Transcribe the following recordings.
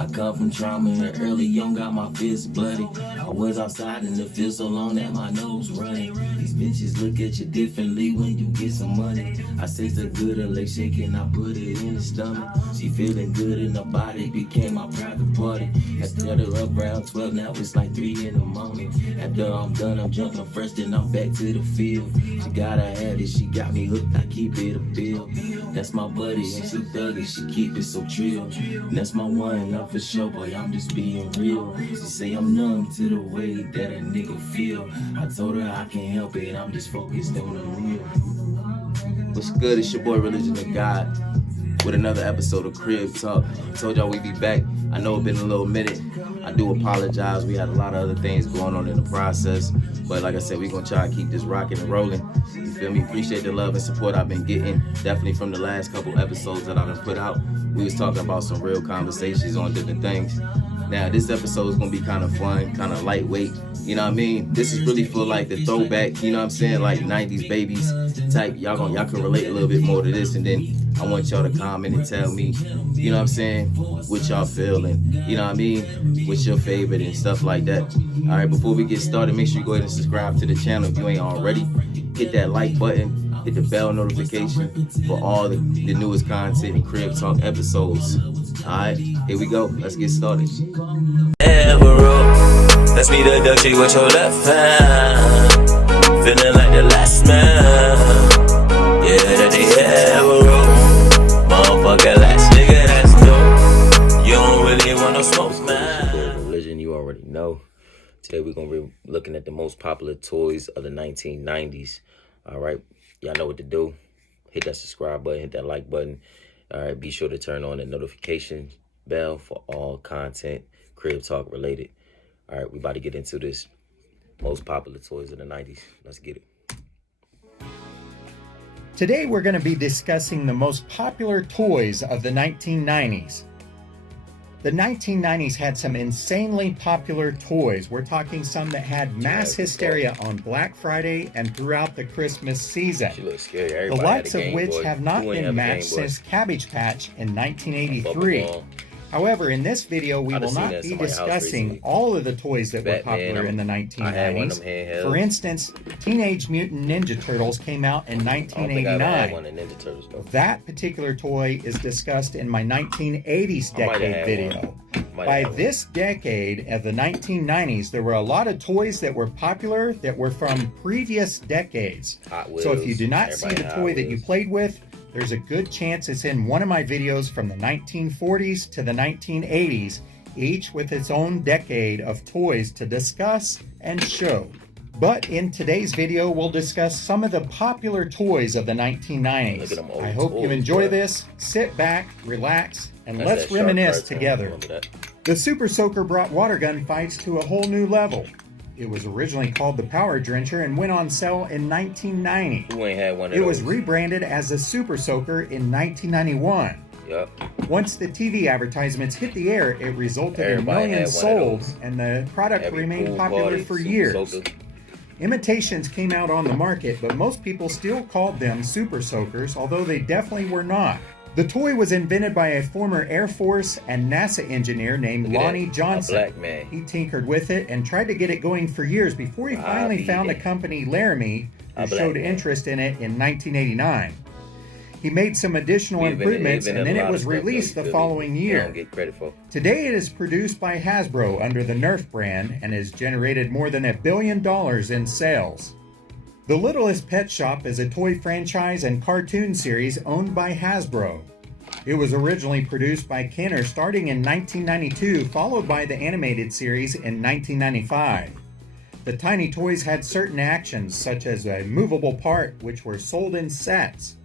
I come from trauma and early young, got my fist bloody. I was outside in the field so long that my nose running. These bitches look at you differently when you get some money. I say the good and leg shaking, I put it in the stomach. She feeling good in her body, became my private party. I set her up around 12, now it's like 3 in the morning. After I'm done, I'm jumping fresh, then I'm back to the field. She gotta have it, she got me hooked, I keep it a bill. That's my buddy, and she thuggy, she keep it so trill. That's my one, not for sure, boy, I'm just being real. She say I'm numb to the way that a nigga feel. I told her I can't help it, I'm just focused on the real. What's good, it's your boy Religion of God with another episode of Crib Talk. I told y'all we'd be back. I know it's been a little minute. I do apologize. We had a lot of other things going on in the process. But like I said, we're going to try to keep this rocking and rolling. You feel me? Appreciate the love and support I've been getting. Definitely from the last couple episodes that I've put out. We was talking about some real conversations on different things. Now, this episode is going to be kind of fun, kind of lightweight. You know what I mean? This is really for like the throwback, you know what I'm saying? Like 90's babies type. Y'all can relate a little bit more to this. And then I want y'all to comment and tell me, you know what I'm saying, what y'all feel and, you know what I mean, what's your favorite and stuff like that. All right, before we get started, make sure you go ahead and subscribe to the channel if you ain't already. Hit that like button, hit the bell notification for all the newest content and Crib Talk episodes. All right, here we go. Let's get started. That's me, the ducky with your left hand. Feeling like the last man. Yeah, that they ever wrote. Motherfucker, last nigga, that's dope. You don't really want no smoke, man. Religion, you already know. Today we're going to be looking at the most popular toys of the 1990s. All right, y'all know what to do. Hit that subscribe button, hit that like button. All right, be sure to turn on the notification bell for all content Crib Talk related. All right, we about to get into this most popular toys of the 90s. Let's get it. Today we're going to be discussing the most popular toys of the 1990s. The 1990s had some insanely popular toys. We're talking some that had mass hysteria on Black Friday and throughout the Christmas season. She looks scary. The Everybody likes had a of Game which Boy. have not Who ain't been have a matched Game Boy? since Cabbage Patch in 1983. Bubble Ball. However, in this video, we I done will seen not that at be somebody's house discussing recently. all of the toys that were Batman, popular in the I had one of 1990s. them handhelds. For instance, Teenage Mutant Ninja Turtles came out in I don't think I ever had 1989. one of Ninja Turtles, though. That particular toy is discussed in my 1980s I might have decade had video. Might By have had this decade of the 1990s, there were a lot of toys that were popular that were from previous decades. Hot Wheels. So if you do not see Everybody the had toy Hot that you Wheels. played with, there's a good chance it's in one of my videos from the 1940s to the 1980s, each with its own decade of toys to discuss and show. But in today's video, we'll discuss some of the popular toys of the 1990s. Look at them old I hope you toys, enjoy bro. this. Sit back, relax, and That's let's that shark reminisce cartoon. together. Remember that? The Super Soaker brought water gun fights to a whole new level. It was originally called the Power Drencher and went on sale in 1990. Who ain't had one of It those? was rebranded as the Super Soaker in 1991. Yup. Once the TV advertisements hit the air, it resulted Everybody in millions had one of sold, those. and the product Every remained pool popular party, for Super years. Soaker. Imitations came out on the market, but most people still called them Super Soakers, although they definitely were not. The toy was invented by a former Air Force and NASA engineer named Look at Lonnie that. Johnson. A black man. He tinkered with it and tried to get it going for years before he finally Bobby. found the company Laramie, who A black showed man. interest in it in 1989. He made some additional We've been- improvements, they've been and in then a it lot was of stuff, released though, the you feel me? following They year. don't get credit for. Today it is produced by Hasbro under the Nerf brand and has generated more than $1 billion in sales. The Littlest Pet Shop is a toy franchise and cartoon series owned by Hasbro. It was originally produced by Kenner starting in 1992, followed by the animated series in 1995. The tiny toys had certain actions, such as a movable part, which were sold in sets.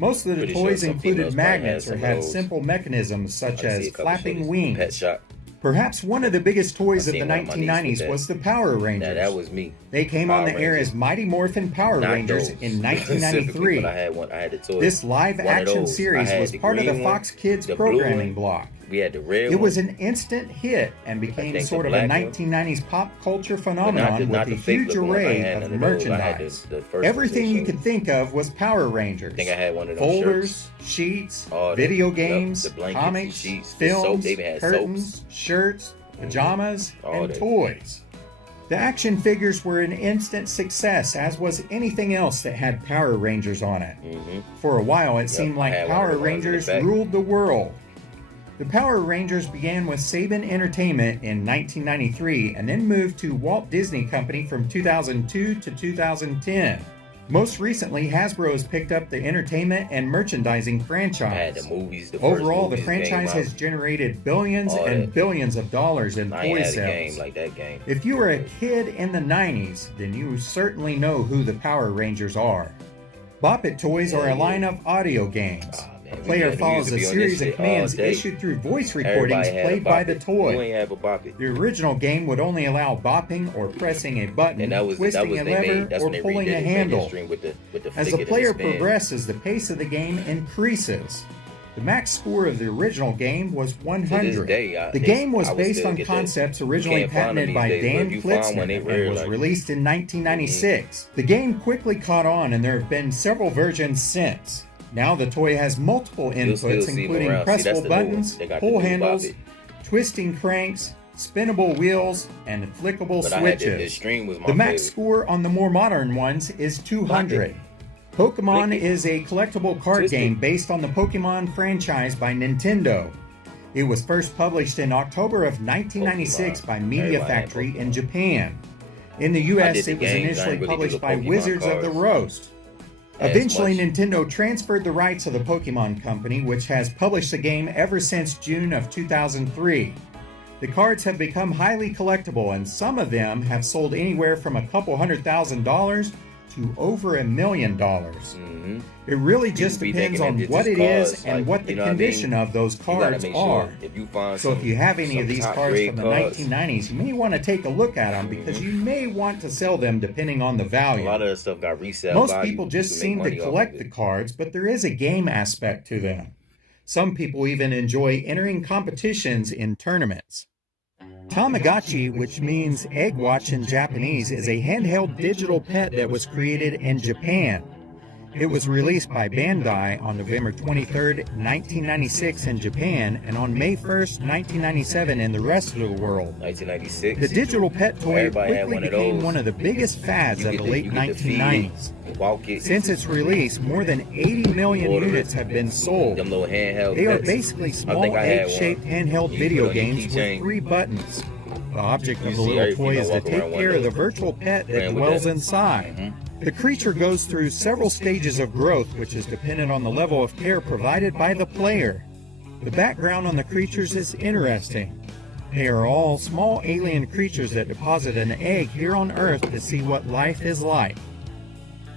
Most of the Pretty sure toys some included females probably had magnets or some of had those. simple mechanisms such I see as a couple flapping shorties. wings. Pet Shop. Perhaps one of the biggest toys I of the seen one of my nieces with 1990s that. was the Power Rangers. Now that was me. They came on Power the air Rangers. as Mighty Morphin Power Not Rangers those. in Specifically, 1993. but I had one. I had the toy. This live One of action those. I series had was the part of the green one, Fox Kids the blue programming one, block. We had the red It one. was an instant hit and became think sort the of a black one. 1990s pop culture But phenomenon not with a the fake huge looking one. I array had of none of those. I had merchandise. the first Everything you edition. could think of was Power Rangers. I think I had one of those Folders, shirts. sheets, All the- video yep, games, the blankets, comics, the sheets, the soap. films, They even had curtains, soaps. shirts, pajamas, All and that. toys. The action figures were an instant success, as was anything else that had Power Rangers on it. For a while, it seemed I like had one of Power the ones in the Rangers back. ruled the world. The Power Rangers began with Saban Entertainment in 1993 and then moved to Walt Disney Company from 2002 to 2010. Most recently, Hasbro has picked up the entertainment and merchandising I had franchise. the movies. The Overall, first the movies came franchise out. has generated billions All and that. billions of dollars in I ain't toy had a game sales. like that game. If you were a kid in the 90s, then you certainly know who the Power Rangers are. Bop It toys are a line of audio games. Man, A we player used to follows a be on this series of shit all commands day. issued through voice recordings Everybody had a played by Bop the It. toy. You ain't have a Bop It. The original game would only allow bopping or pressing a button, And that was twisting a they made. lever, That's or when they pulling redid a it, handle. Stream with the As flick the it player and the spin. progresses, the pace of the game increases. The max score of the original game was 100. day, The game was I would based still on get that. concepts You originally can't find them patented by these days, but if Dan you find one, they Klitzman rare, and was like- released in 1996. The game quickly caught on, and there have been several versions since. Now the toy has multiple You'll still inputs, see them including around. See, that's pressable the new one. buttons, They got the pull new Bop handles, It. twisting cranks, spinnable wheels, and flickable But I had the switches. stream was my The max favorite. score on the more modern ones is 200. Pokemon Flick it. is a collectible card Twist it. game based on the Pokemon franchise by Nintendo. It was first published in October of 1996 Pokemon. by Media Everybody had Factory in Pokemon. Japan. In the I US, did the it was games, I initially ain't really do published the by Pokemon Wizards of the cards Roast. as Eventually, much. Nintendo transferred the rights of the Pokemon Company, which has published the game ever since June of 2003. The cards have become highly collectible, and some of them have sold anywhere from a couple $100,000 to over $1 million. It really just People be depends thinking on that what it's it is cards, and like, what the you know what I mean? condition of those You gotta cards make are. sure if you find So if you have any some of these top cards grade from the cards, 1990s, you may want to take a look at them because you may want to sell them depending on the a value. lot of that stuff got resale Most value. people You just can seem make to money off of collect it. the cards, but there is a game aspect to them. Some people even enjoy entering competitions in tournaments. Tamagotchi, which means egg watch in Japanese, is a handheld digital pet that was created in Japan. It was released by Bandai on November 23, 1996 in Japan, and on May 1st, 1997 in the rest of the world. 1996. The digital pet toy Everybody had quickly one of became those. one of the biggest fads of the late you get to feed 1990s. it, walk it. Since its release, more than 80 million Order it. units have been sold. Them little handheld They are pets. basically I small think I had one. egg-shaped handheld You video put on your games with keychain. 3 buttons. The object You of the see little every toy is to female walking take around care one of the of those. virtual pet that Playing with dwells that. inside. The creature goes through several stages of growth, which is dependent on the level of care provided by the player. The background on the creatures is interesting. They are all small alien creatures that deposit an egg here on Earth to see what life is like.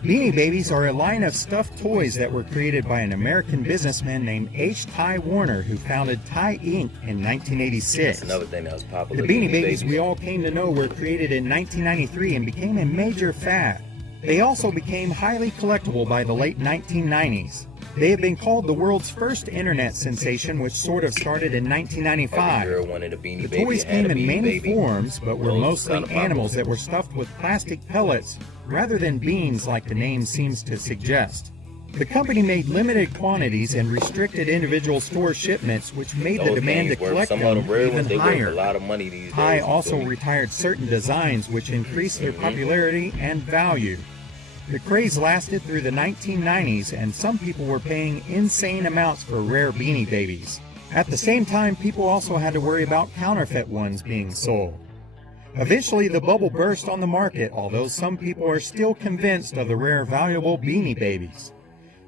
Beanie Babies are a line of stuffed toys that were created by an American businessman named H. Ty Warner, who founded Ty Inc. in 1986. That's another thing that was popular. The Beanie Babies we all came to know were created in 1993 and became a major fad. They also became highly collectible by the late 1990s. They have been called the world's first internet sensation, which sort of started in Every 1995. girl wanted a Beanie The Baby. toys and had came a in Beanie many Baby. forms, but were Those mostly kinda popular. animals that were stuffed with plastic pellets rather than beans like the name seems to suggest. The company made limited quantities and restricted individual store shipments, which made the Those demand to things worth- collect some of them them rare even ones, they worth higher. a lot of money these days. Ty you also feel me? retired certain designs which increased their Mhm. popularity and value. The craze lasted through the 1990s, and some people were paying insane amounts for rare Beanie Babies. At the same time, people also had to worry about counterfeit ones being sold. Eventually, the bubble burst on the market, although some people are still convinced of the rare, valuable Beanie Babies.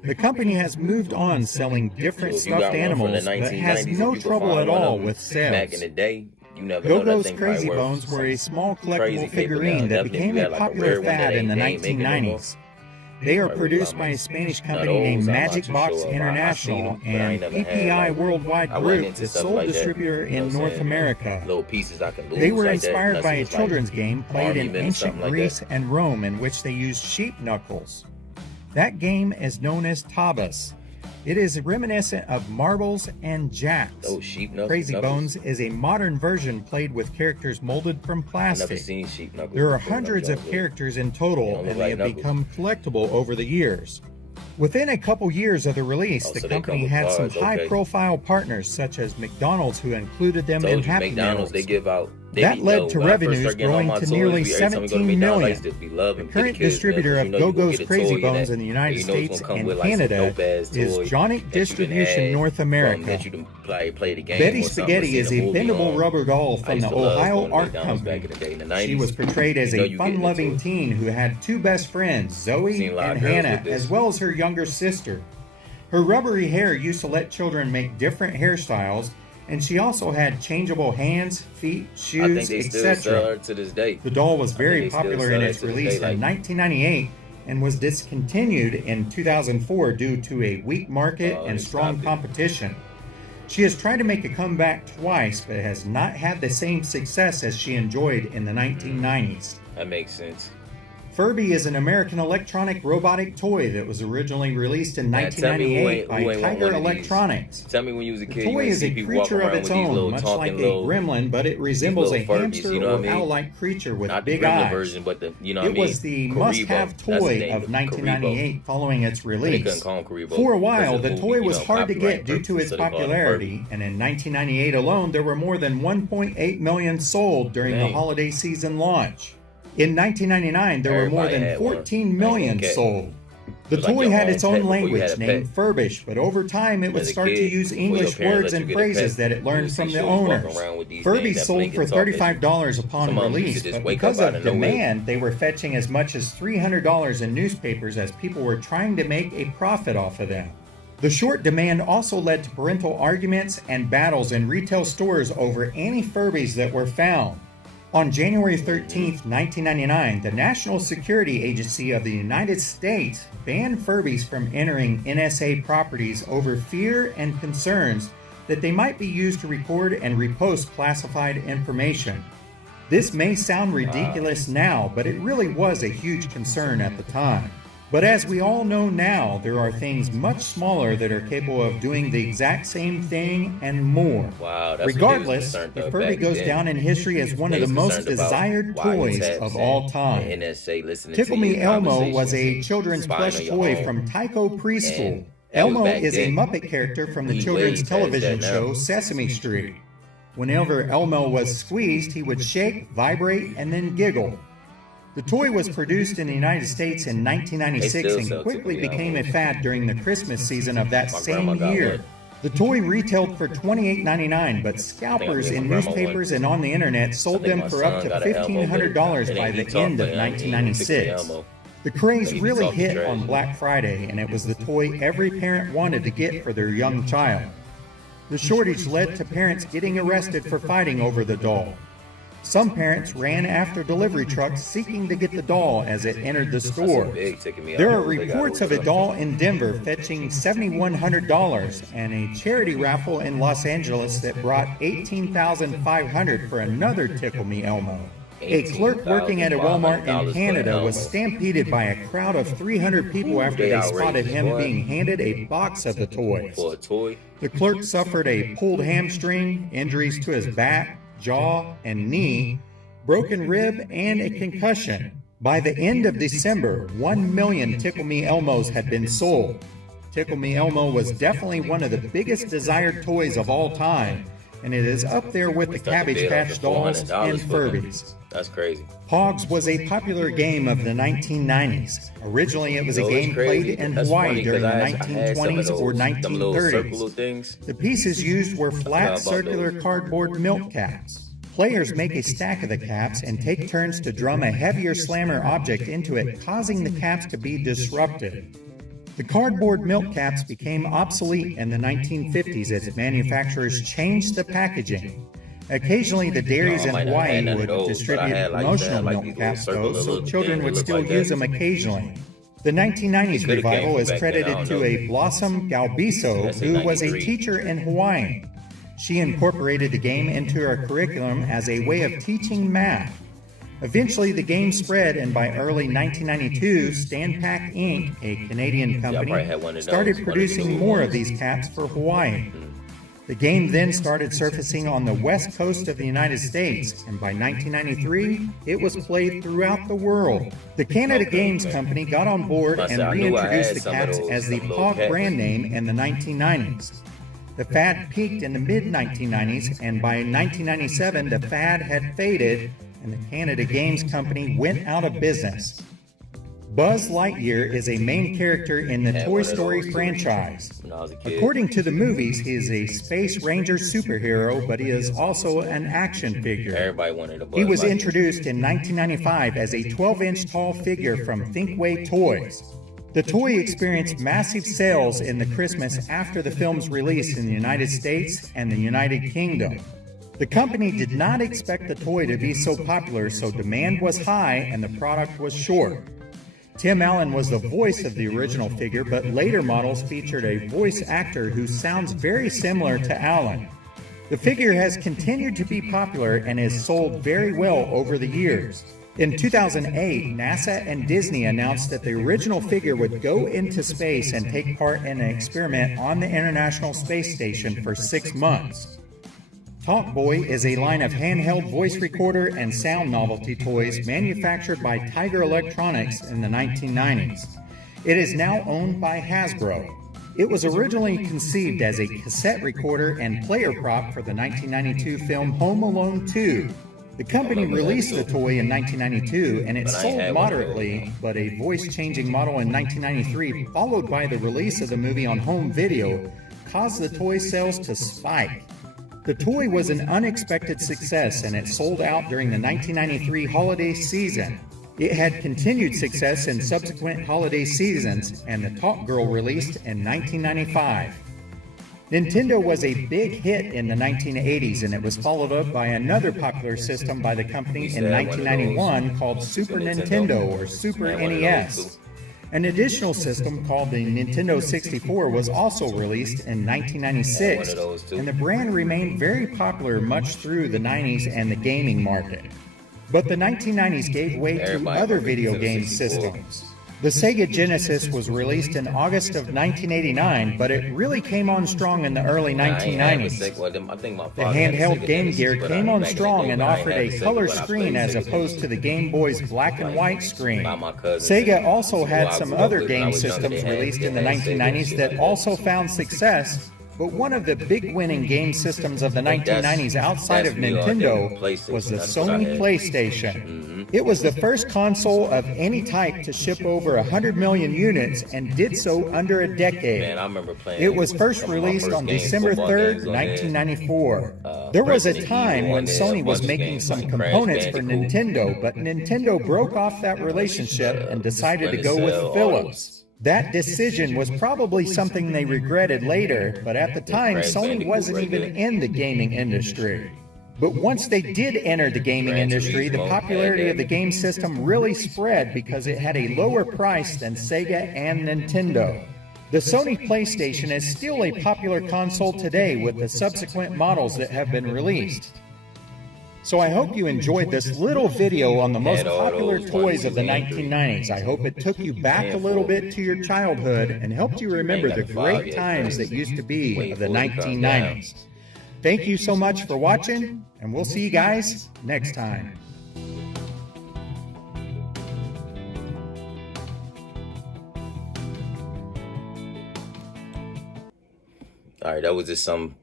The company has moved on selling different So if you got stuffed one from animals, the but has 1990s, no if you could trouble find at one of all them with sales. Back in the day, you never know that Go-Go's thing Crazy probably worth Bones were a small crazy collectible paper figurine now. that Definitely became if you a had like a popular rare one that fad in the ain't making no more. 1990s. They are Probably produced a lot by a more. Spanish Now company named those, I'm not Magic too Box sure about. I seen International them, but I ain't and never had, PPI like, Worldwide I wasn't Group, into the stuff sole like that. distributor You know in what I'm North saying? America. Little pieces I can lose. They were like that, inspired unless by it a was like children's game played in Army Men or ancient something like Greece that. and Rome in which they used sheep knuckles. That game is known as tabas. It is reminiscent of marbles and jacks. Oh, sheep knuckles. Crazy Bones is a modern version played with characters molded from I've plastic. never seen sheep knuckles. There are before, hundreds of but characters in They total, don't look and they like have knuckles. become collectible over the years. Within a couple years of the release, Oh, the so they come company with had some cards, okay. high-profile partners, such as McDonald's, who included them in Told you, Happy McDonald's, Meals. they give out. That led to revenues growing to nearly 17 million. The current distributor of Go-Go's Crazy Bones in the United States and Canada is Jonic Distribution North America. Betty Spaghetti is a bendable rubber doll from the Ohio Art Company. She was portrayed as a fun-loving teen who had two best friends, Zoe and Hannah, as well as her younger sister. Her rubbery hair used to let children make different hairstyles, and she also had changeable hands, feet, shoes, etc. to this day. The doll was very they still popular sell in that its to this release day, like- in 1998 and was discontinued in 2004 due to a weak market and they strong stopped it. competition. She has tried to make a comeback twice, but has not had the same success as she enjoyed in the 1990s. That makes sense. Furby is an American electronic robotic toy that was originally released in Now, tell me who 1998 ain't by want Tiger one of these. Electronics. Tell me when you was a The kid, you toy ain't is see a people walking creature of around its with these own, little much like talking a little, gremlin, but it resembles a little Furbies, hamster you know or what I mean? owl-like creature with not the big gremlin eyes. version, but the, you know what I It mean? was the Karibo. must-have That's the toy name, of Karibo. 1998 following its They couldn't release. call him Karibo For a because while, of the movie, toy you was know, hard to copyright get due to purposes, its so they called it popularity, and in 1998 alone, there were more than 1.8 million sold during the Dang. holiday season launch. In 1999, there were more Everybody than had one. 14 million Okay. sold. The It was like toy your had own its pet own before you language had a named pet. Furbish, but over time it would As a start to kid, use before your English parents words let and you get a phrases pet, that it you learned would see from the shows walking owners. around with these Furbies things that sold blink for and talk at you. $35 upon Some of 'em used to release, just but wake because up out of of nowhere. demand, they were fetching as much as $300 in newspapers as people were trying to make a profit off of them. The short demand also led to parental arguments and battles in retail stores over any Furbies that were found. On January 13, 1999, the National Security Agency of the United States banned Furbies from entering NSA properties over fear and concerns that they might be used to record and repost classified information. This may sound ridiculous now, but it really was a huge concern at the time. But as we all know now, there are things much smaller that are capable of doing the exact same thing and more. Wow, that's what they was Regardless, concerned the of Furby back goes then. down in history as one They of the was most concerned about desired toys wiretaps of all and time. NSA listening to Tickle Me your Elmo was a conversations, children's spying plush on your toy own. from Tycho Preschool. And that was Elmo back is a then. Muppet character from the We children's way past television that now. show Sesame Street. Whenever Elmo was squeezed, he would shake, vibrate, and then giggle. The toy was produced in the United States in 1996 They still and sell quickly Tickle Me became a Elmo. fad during the Christmas season of that My same grandma got year. one. The toy retailed for $28.99, but scalpers me and in my grandma newspapers one. and on the internet I sold think them my for up son to got an Elmo, $1,500 but by it the ain't talk, end of but it ain't 1996. Elmo. The craze Like, he really talking hit trash. on Black Friday, and it was the toy every parent wanted to get for their young child. The shortage led to parents getting arrested for fighting over the doll. Some parents ran after delivery trucks seeking to get the doll as it entered the store. Big Tickle Me There are Elmo. They got reports of a doll in Denver fetching $7,100 and a charity raffle in Los Angeles that brought $18,500 for another Tickle Me Elmo. A clerk working at a Walmart in Canada was stampeded by a crowd of 300 people after they spotted him being handed a box of the toys. For a toy. The clerk suffered a pulled hamstring, injuries to his back, jaw, and knee, broken rib, and a concussion. By the end of December, 1 million Tickle Me Elmos had been sold. Tickle Me Elmo was definitely one of the biggest desired toys of all time, and it is up there with the Cabbage Patch dolls and Furbies. That's crazy. Pogs was a popular game of the 1990s. Originally, it was a So it's game crazy. played in That's Hawaii funny, during the 'cause I had some of 1920s or those- them little circular 1930s. things. The pieces used were flat about circular those. cardboard milk caps. Players make a stack of the caps and take turns to drum a heavier slammer object into it, causing the caps to be disrupted. The cardboard milk caps became obsolete in the 1950s as manufacturers changed the packaging. Occasionally, the dairies No, I in might not have Hawaii none of would those, but I distribute had, like, promotional like milk these caps, little though, circular so little children things would that still look like use that. them occasionally. The 1990s It could've came revival from is back then, I credited don't to know. a Blossom Galbiso, That's in who was a 93. teacher in Hawaii. She incorporated the game into her curriculum as a way of teaching math. Eventually, the game spread, and by early 1992, Standpack Inc., a Canadian company, started producing more of these caps for Hawaii. The game then started surfacing on the west coast of the United States, and by 1993, it was played throughout the world. The Canada Games Company got on board and reintroduced the caps as the POG brand name in the 1990s. The fad peaked in the mid-1990s, and by 1997, the fad had faded, and the Canada Games Company went out of business. Buzz Lightyear is a main character in the Toy Story franchise. According to the movies, he is a Space Ranger superhero, but he is also an action figure. He was introduced in 1995 as a 12-inch tall figure from Thinkway Toys. The toy experienced massive sales in the Christmas after the film's release in the United States and the United Kingdom. The company did not expect the toy to be so popular, so demand was high and the product was short. Tim Allen was the voice of the original figure, but later models featured a voice actor who sounds very similar to Allen. The figure has continued to be popular and is sold very well over the years. In 2008, NASA and Disney announced that the original figure would go into space and take part in an experiment on the International Space Station for 6 months. Talk Boy is a line of handheld voice recorder and sound novelty toys manufactured by Tiger Electronics in the 1990s. It is now owned by Hasbro. It was originally conceived as a cassette recorder and player prop for the 1992 film Home Alone 2. The company released the toy in 1992 and it sold moderately, but a voice-changing model in 1993, followed by the release of the movie on home video, caused the toy sales to spike. The toy was an unexpected success and it sold out during the 1993 holiday season. It had continued success in subsequent holiday seasons, and the Talk Girl released in 1995. Nintendo was a big hit in the 1980s, and it was followed up by another popular system by the company in 1991 called Super Nintendo or Super NES. An additional system called the Nintendo 64 was also released in 1996, and the brand remained very popular much through the 90s and the gaming market. But the 1990s gave way to other video game systems. The Sega Genesis was released in August of 1989, but it really came on strong in the early 1990s. The handheld Game Gear came on strong and offered a color screen as opposed to the Game Boy's black and white screen. Sega also had some other game systems released in the 1990s that also found success, but one of the big winning game systems of the 1990s outside of Nintendo was the Sony PlayStation. It was the first console of any type to ship over 100 million units and did so under a decade. It was first released on December 3rd, 1994. There was a time when Sony was making some components for Nintendo, but Nintendo broke off that relationship and decided to go with Philips. That decision was probably something they regretted later, but at the time, Sony wasn't even in the gaming industry. But once they did enter the gaming industry, the popularity of the game system really spread because it had a lower price than Sega and Nintendo. The Sony PlayStation is still a popular console today with the subsequent models that have been released. So I hope you enjoyed this little video on the most popular toys of the 1990s. I hope it took you back a little bit to your childhood and helped you remember the great times that used to be of the 1990s. Thank you so much for watching, and we'll see you guys next time. All right, that was just some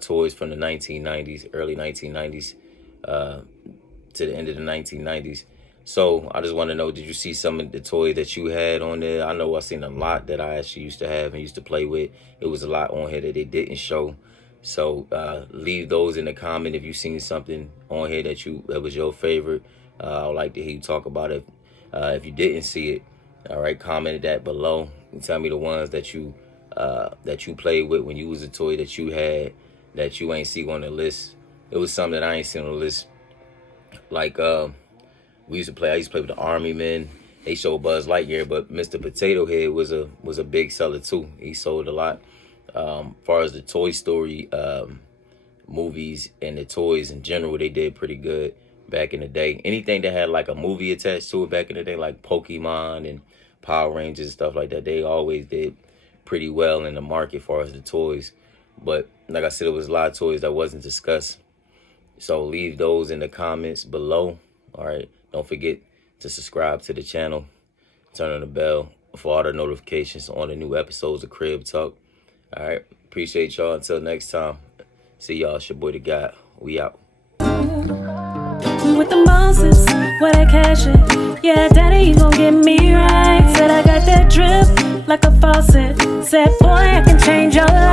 toys from the 1990s, early 1990s. To the end of the 1990s. So I just want to know, did you see some of the toy that you had on there? I know I seen a lot that I actually used to have and used to play with. It was a lot on here that they didn't show. So leave those in the comment if you seen something on here that was your favorite. I'd like to hear you talk about it. If you didn't see it, all right, comment that below and tell me the ones that you played with when you was a toy that you had that you ain't see on the list. It was something that I ain't seen on the list. Like I used to play with the Army Men. They showed Buzz Lightyear, but Mr. Potato Head was a big seller too. He sold a lot. Far as the Toy Story movies and the toys in general, they did pretty good. back in the day. Anything that had like a movie attached to it back in the day, like Pokemon and Power Rangers and stuff like that, they always did pretty well in the market as far as the toys. But like I said, it was a lot of toys that wasn't discussed. So leave those in the comments below. All right. Don't forget to subscribe to the channel. Turn on the bell for all the notifications on the new episodes of Crib Talk. All right. Appreciate y'all. Until next time. See y'all. It's your boy, the God. We out. With the Moses, where that cash it? Yeah, daddy, you gon' get me right. Said I got that drip like a faucet. Said, boy, I can change your life.